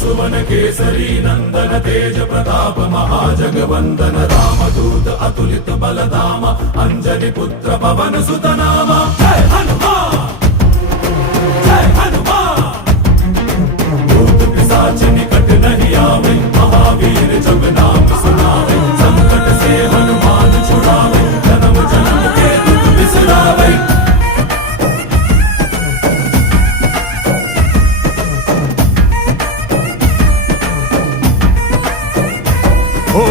सुवन केसरी नंदन तेज प्रताप महाजगवंदन रामदूत अतुलित बलधाम अंजनी पुत्र पवन सुत नाम जय हनुमान जय हनुमान। भूत पिशाच निकट नहीं आवे महावीर जब नाम सुनावे संकट से हनुमान छुड़ावे जन्म जन्म के दुख बिसरावे। ಓ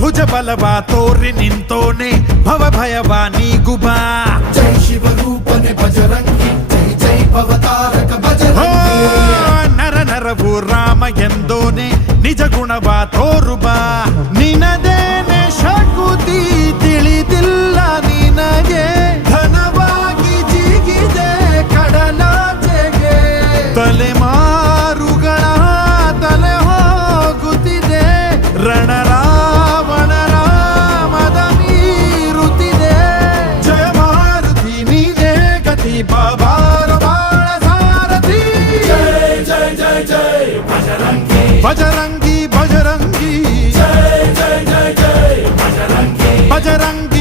ಭುಜ ಬಲವಾ ತೋರಿ ನಿಂತೋನೆ ಭವ ಭಯವಾ ನೀಗುಬಾ ಜೈ ಶಿವ ರೂಪನೆ ಬಜರಂಗಿ ಜೈ ಜೈ ಭವತಾರಕ ಬಜರಂಗಿ ನರ ನರವು ರಾಮ ಎಂದೋನೆ ನಿಜ ಗುಣವಾ ತೋರುಬಾ ನಿನದೇನೆ ಶಕುತಿ ತಿಳಿದಿಲ್ಲ ನಿನಗೆ ಘನವಾಗಿ ಜಿಗಿದೆ ಕಡಲಾಚೆಗೆ ತಲೆಮಾರುಗಳ ತಲೆ ಹೋಗುತ್ತಿದೆ ರಣರಾವಣರ ಮದ ಮೀರುತ್ತಿದೆ ಜಯ ಮಾರುತಿ ನೀನೇ ಗತಿ ಬಾಬಾರ ಬಾಳ ಸಾರಥಿ जय जय जय जय बजरंगी ಬಜರಂಗಿ ಬಜರಂಗಿ जय जय जय जय बजरंगी ಬಜರಂಗಿ